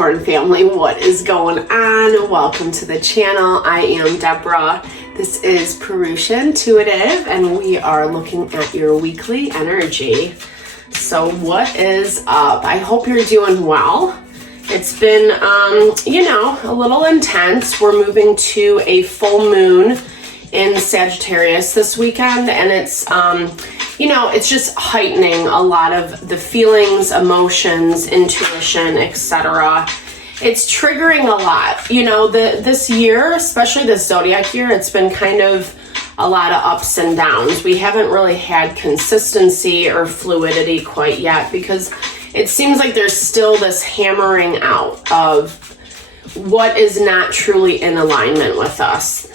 Capricorn family, what is going on? Welcome to the channel. I am Deborah. This is Purusha Intuitive, and we are looking at your weekly energy. So what is up? I hope you're doing well. It's been, a little intense. We're moving to a full moon in Sagittarius this weekend, and it's just heightening a lot of the feelings, emotions, intuition, etc. It's triggering a lot. This year, especially this zodiac year, it's been kind of a lot of ups and downs. We haven't really had consistency or fluidity quite yet because it seems like there's still this hammering out of what is not truly in alignment with us.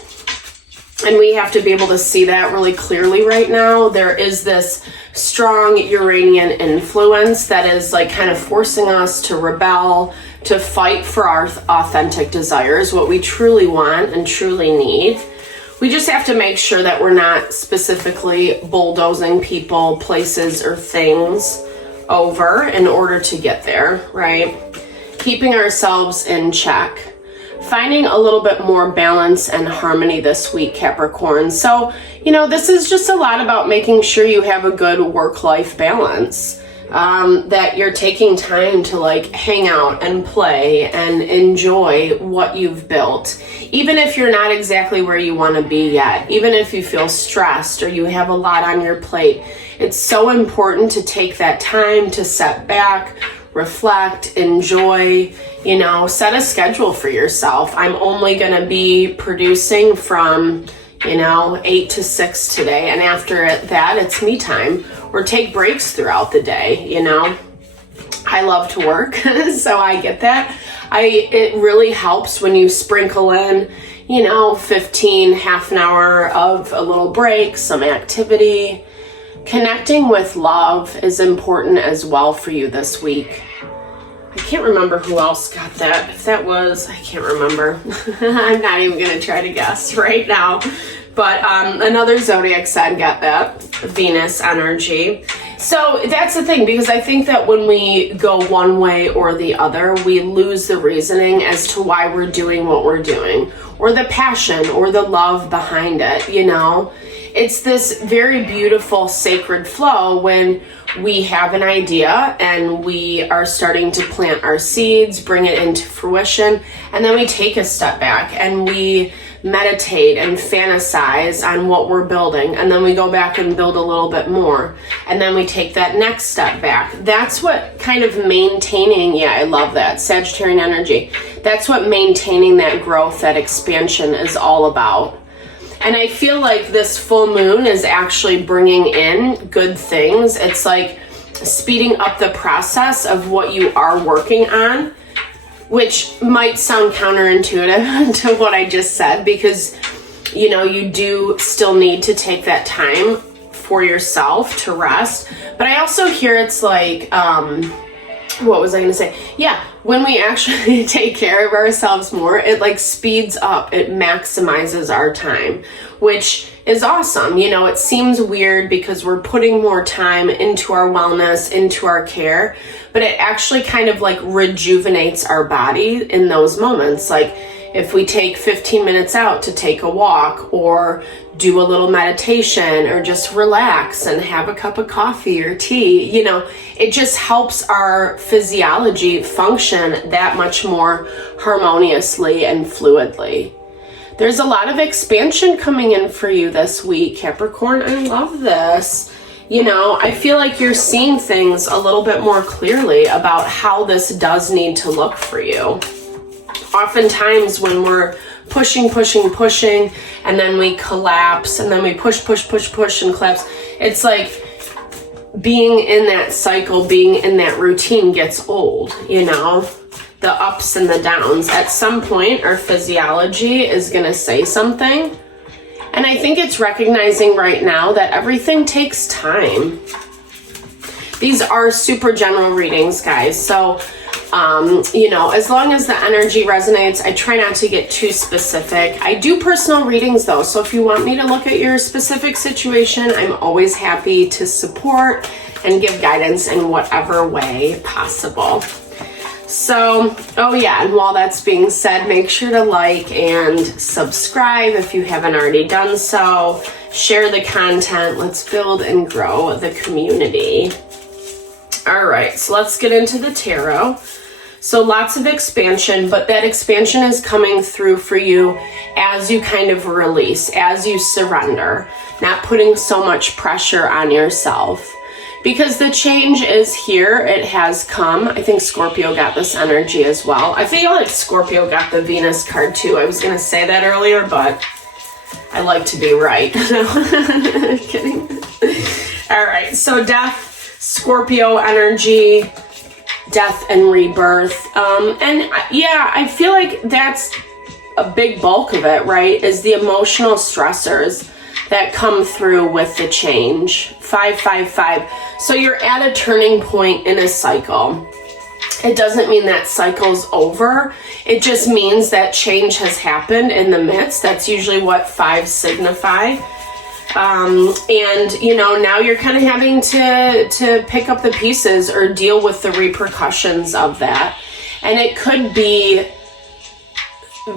And we have to be able to see that really clearly right now. There is this strong Uranian influence that is like kind of forcing us to rebel, to fight for our authentic desires, what we truly want and truly need. We just have to make sure that we're not specifically bulldozing people, places, or things over in order to get there, right? Keeping ourselves in check. Finding a little bit more balance and harmony this week, Capricorn. So, this is just a lot about making sure you have a good work-life balance, that you're taking time to hang out and play and enjoy what you've built. Even if you're not exactly where you want to be yet, even if you feel stressed or you have a lot on your plate, it's so important to take that time to set back, reflect, enjoy, set a schedule for yourself. I'm only going to be producing from, 8 to 6 today. And after that, it's me time. Or take breaks throughout the day, I love to work, so I get that. It really helps when you sprinkle in, 15, half an hour of a little break, some activity. Connecting with love is important as well for you this week. I can't remember who else got that. If that was, I can't remember. I'm not even going to try to guess right now. But another zodiac sign got that, Venus energy. So that's the thing, because I think that when we go one way or the other, we lose the reasoning as to why we're doing what we're doing, or the passion or the love behind it, It's this very beautiful sacred flow when we have an idea and we are starting to plant our seeds, bring it into fruition, and then we take a step back and we meditate and fantasize on what we're building, and then we go back and build a little bit more, and then we take that next step back. That's what kind of maintaining, I love that, Sagittarian energy. That's what maintaining that growth, that expansion is all about. And I feel like this full moon is actually bringing in good things. It's like speeding up the process of what you are working on, which might sound counterintuitive to what I just said, because, you do still need to take that time for yourself to rest. But I also hear it's like, what was I going to say? Yeah, when we actually take care of ourselves more, it speeds up, it maximizes our time, which is awesome. It seems weird because we're putting more time into our wellness, into our care, but it actually kind of rejuvenates our body in those moments. If we take 15 minutes out to take a walk or do a little meditation or just relax and have a cup of coffee or tea, it just helps our physiology function that much more harmoniously and fluidly. There's a lot of expansion coming in for you this week, Capricorn. I love this. I feel like you're seeing things a little bit more clearly about how this does need to look for you. Oftentimes when we're pushing, and then we collapse, and then we push, and collapse, it's like being in that cycle, being in that routine gets old, the ups and the downs. At some point, our physiology is going to say something. And I think it's recognizing right now that everything takes time. These are super general readings, guys. So, as long as the energy resonates, I try not to get too specific. I do personal readings though. So if you want me to look at your specific situation, I'm always happy to support and give guidance in whatever way possible. So, oh yeah, and while that's being said, make sure to like and subscribe if you haven't already done so. Share the content. Let's build and grow the community. All right, so let's get into the tarot. So lots of expansion, but that expansion is coming through for you as you kind of release, as you surrender, not putting so much pressure on yourself. Because the change is here, it has come. I think Scorpio got this energy as well. I feel like Scorpio got the Venus card too. I was gonna say that earlier, but I like to be right. No, kidding. All right, so death, Scorpio energy, death and rebirth. And yeah, I feel like that's a big bulk of it, right? Is the emotional stressors that come through with the change. 555. So you're at a turning point in a cycle. It doesn't mean that cycle's over. It just means that change has happened in the midst. That's usually what 5 signify. And you know, now you're kind of having to pick up the pieces or deal with the repercussions of that. And it could be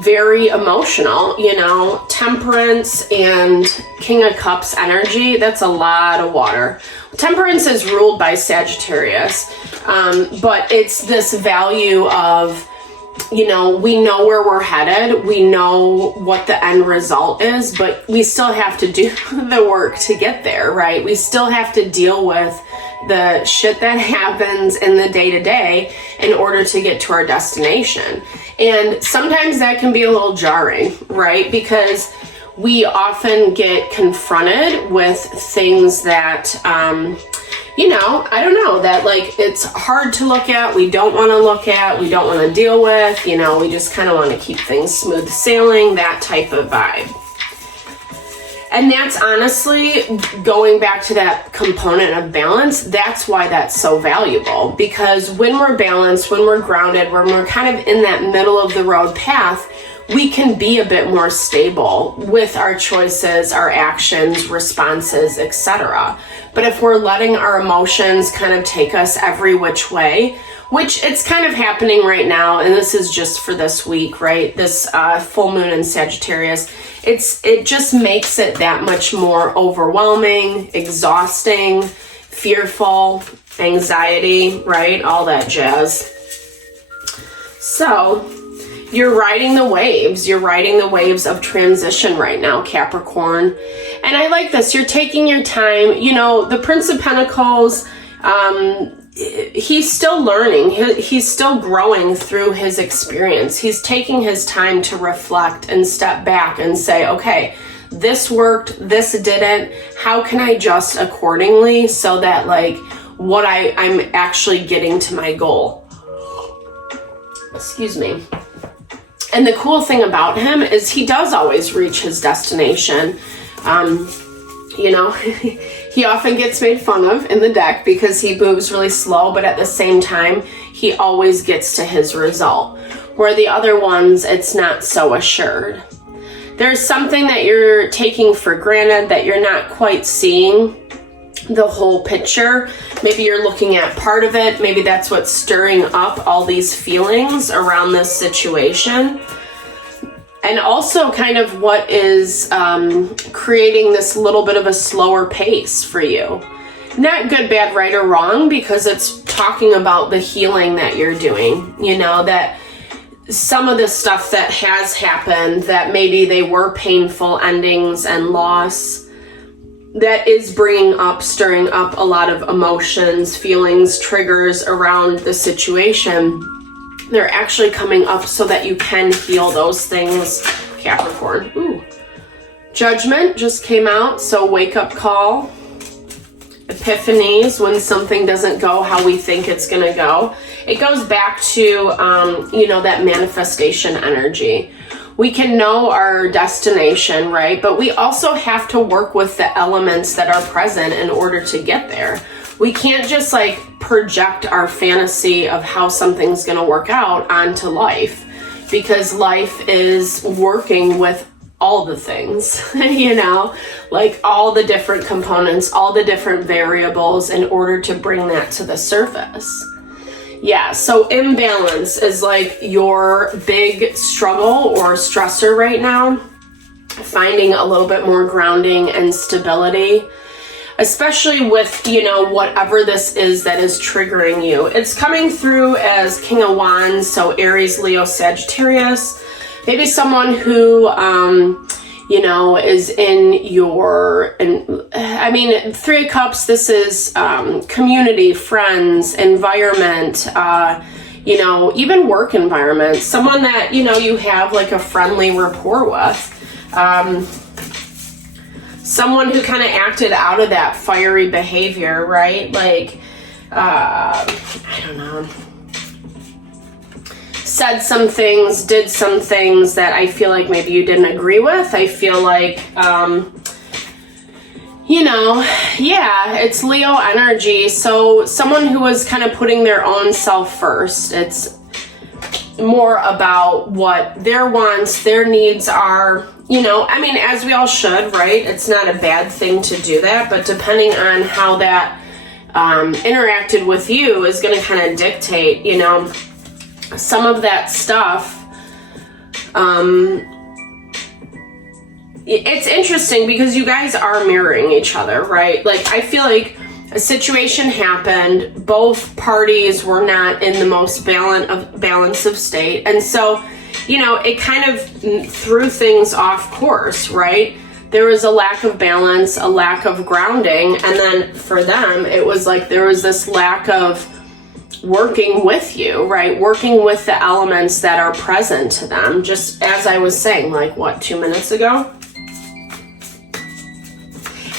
very emotional, you know, Temperance and King of Cups energy. That's a lot of water. Temperance is ruled by Sagittarius, but it's this value of, you know, we know where we're headed. We know what the end result is, but we still have to do the work to get there, right? We still have to deal with the shit that happens in the day-to-day in order to get to our destination. And sometimes that can be a little jarring, right? Because we often get confronted with things that, you know, I don't know, that like it's hard to look at, we don't want to look at, we don't want to deal with, you know, we just kind of want to keep things smooth sailing, that type of vibe. And that's honestly, going back to that component of balance, that's why that's so valuable. Because when we're balanced, when we're grounded, when we're kind of in that middle of the road path, we can be a bit more stable with our choices, our actions, responses, etc. But if we're letting our emotions kind of take us every which way, which it's kind of happening right now, and this is just for this week, right? This full moon in Sagittarius, it just makes it that much more overwhelming, exhausting, fearful, anxiety, right? All that jazz. So you're riding the waves. You're riding the waves of transition right now, Capricorn. And I like this. You're taking your time. You know, the Prince of Pentacles, he's still learning. He's still growing through his experience. He's taking his time to reflect and step back and say, okay, this worked, this didn't. How can I adjust accordingly so that like what I'm actually getting to my goal? Excuse me. And the cool thing about him is he does always reach his destination. You know, he often gets made fun of in the deck because he moves really slow, but at the same time, he always gets to his result. Where the other ones, it's not so assured. There's something that you're taking for granted, that you're not quite seeing the whole picture. Maybe you're looking at part of it. Maybe that's what's stirring up all these feelings around this situation. And also kind of what is creating this little bit of a slower pace for you. Not good, bad, right, or wrong, because it's talking about the healing that you're doing. You know, that some of the stuff that has happened, that maybe they were painful endings and loss, that is bringing up, stirring up a lot of emotions, feelings, triggers around the situation. They're actually coming up so that you can heal those things, Capricorn. Ooh. Judgment just came out, so wake up call. Epiphanies, when something doesn't go how we think it's gonna go. It goes back to, you know, that manifestation energy. We can know our destination, right? But we also have to work with the elements that are present in order to get there. We can't just like project our fantasy of how something's gonna work out onto life, because life is working with all the things, you know, like all the different components, all the different variables in order to bring that to the surface. Yeah, so imbalance is like your big struggle or stressor right now. Finding a little bit more grounding and stability, especially with, you know, whatever this is that is triggering you. It's coming through as King of Wands, so Aries, Leo, Sagittarius. Maybe someone who, you know, is in your, I mean, Three of Cups, this is community, friends, environment, you know, even work environment. Someone that, you know, you have like a friendly rapport with. Someone who kind of acted out of that fiery behavior, right? Like, I don't know. Said some things, did some things that I feel like maybe you didn't agree with. I feel like, you know, yeah, it's Leo energy. So someone who was kind of putting their own self first. It's more about what their wants, their needs are, you know, I mean, as we all should, right? It's not a bad thing to do that, but depending on how that interacted with you is going to kind of dictate, you know, some of that stuff. It's interesting because you guys are mirroring each other, right? Like, I feel like a situation happened, both parties were not in the most balance of state, and so, you know, it kind of threw things off course, right? There was a lack of balance, a lack of grounding, and then for them, it was like there was this lack of working with you, right? Working with the elements that are present to them, just as I was saying, like, what, 2 minutes ago?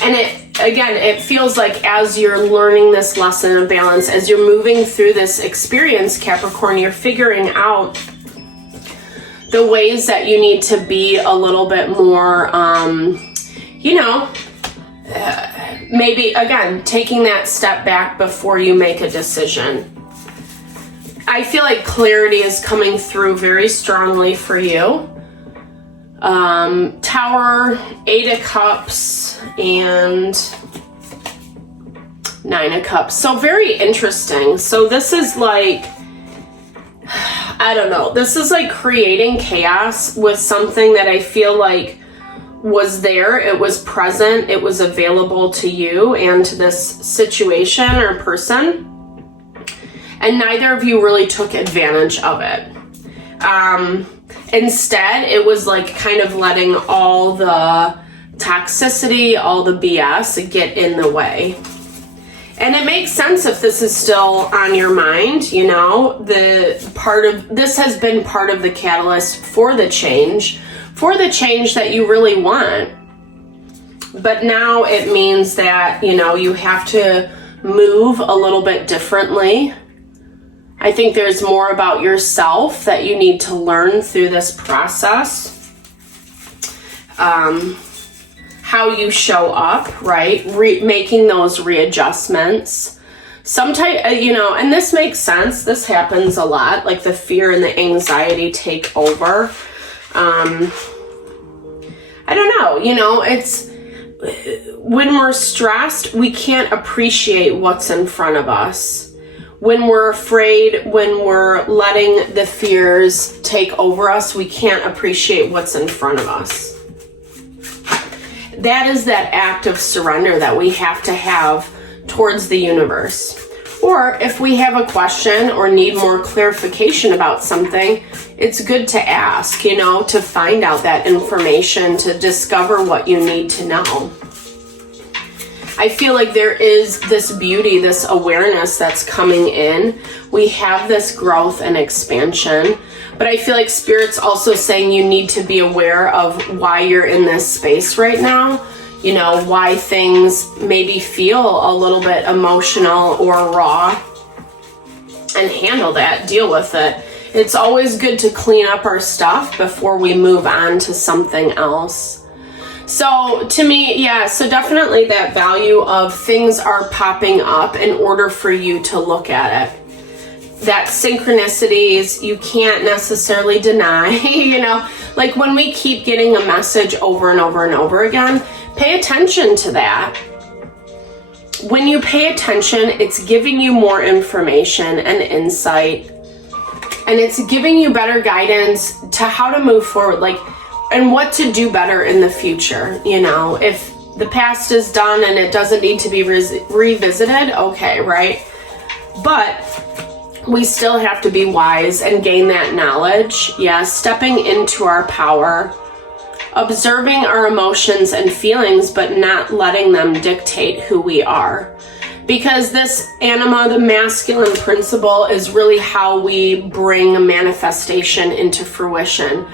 And it feels like as you're learning this lesson of balance, as you're moving through this experience, Capricorn, you're figuring out the ways that you need to be a little bit more, you know, maybe, again, taking that step back before you make a decision. I feel like clarity is coming through very strongly for you. Tower, 8 of Cups, and 9 of Cups. So very interesting. So this is like, I don't know, this is like creating chaos with something that I feel like was there, it was present, it was available to you and to this situation or person, and neither of you really took advantage of it. Instead, it was like kind of letting all the toxicity, all the BS get in the way. And it makes sense if this is still on your mind, you know, this has been part of the catalyst for the change that you really want. But now it means that, you know, you have to move a little bit differently. I think there's more about yourself that you need to learn through this process. How you show up, right? Making those readjustments. Sometimes, you know, and this makes sense. This happens a lot. Like the fear and the anxiety take over. I don't know, you know, it's when we're stressed, we can't appreciate what's in front of us. When we're afraid, when we're letting the fears take over us, we can't appreciate what's in front of us. That is that act of surrender that we have to have towards the universe. Or if we have a question or need more clarification about something, it's good to ask, you know, to find out that information, to discover what you need to know. I feel like there is this beauty, this awareness that's coming in. We have this growth and expansion, but I feel like Spirit's also saying you need to be aware of why you're in this space right now. You know, why things maybe feel a little bit emotional or raw, and handle that, deal with it. It's always good to clean up our stuff before we move on to something else. So to me, yeah, so definitely that value of things are popping up in order for you to look at it. That synchronicities, you can't necessarily deny, you know, like when we keep getting a message over and over and over again, pay attention to that. when you pay attention, it's giving you more information and insight, and it's giving you better guidance to how to move forward, like, and what to do better in the future. You know, if the past is done and it doesn't need to be revisited, okay, right? But we still have to be wise and gain that knowledge. Yeah, stepping into our power, observing our emotions and feelings, but not letting them dictate who we are. Because this anima, the masculine principle, is really how we bring a manifestation into fruition.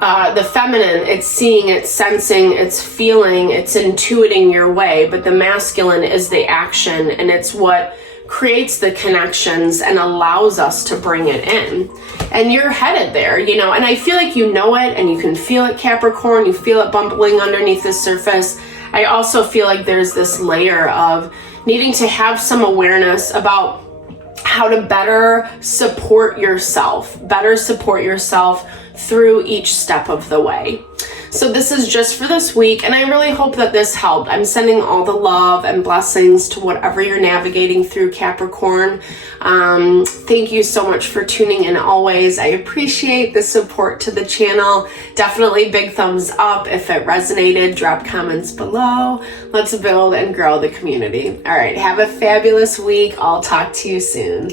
The feminine, it's seeing, it's sensing, it's feeling, it's intuiting your way, but the masculine is the action, and it's what creates the connections and allows us to bring it in. And you're headed there, you know, and I feel like you know it and you can feel it, Capricorn. You feel it bubbling underneath the surface. I also feel like there's this layer of needing to have some awareness about how to better support yourself through each step of the way. So this is just for this week, and I really hope that this helped. I'm sending all the love and blessings to whatever you're navigating through, Capricorn. Thank you so much for tuning in always. I appreciate the support to the channel. Definitely big thumbs up if it resonated. Drop comments below. Let's build and grow the community. All right, have a fabulous week. I'll talk to you soon.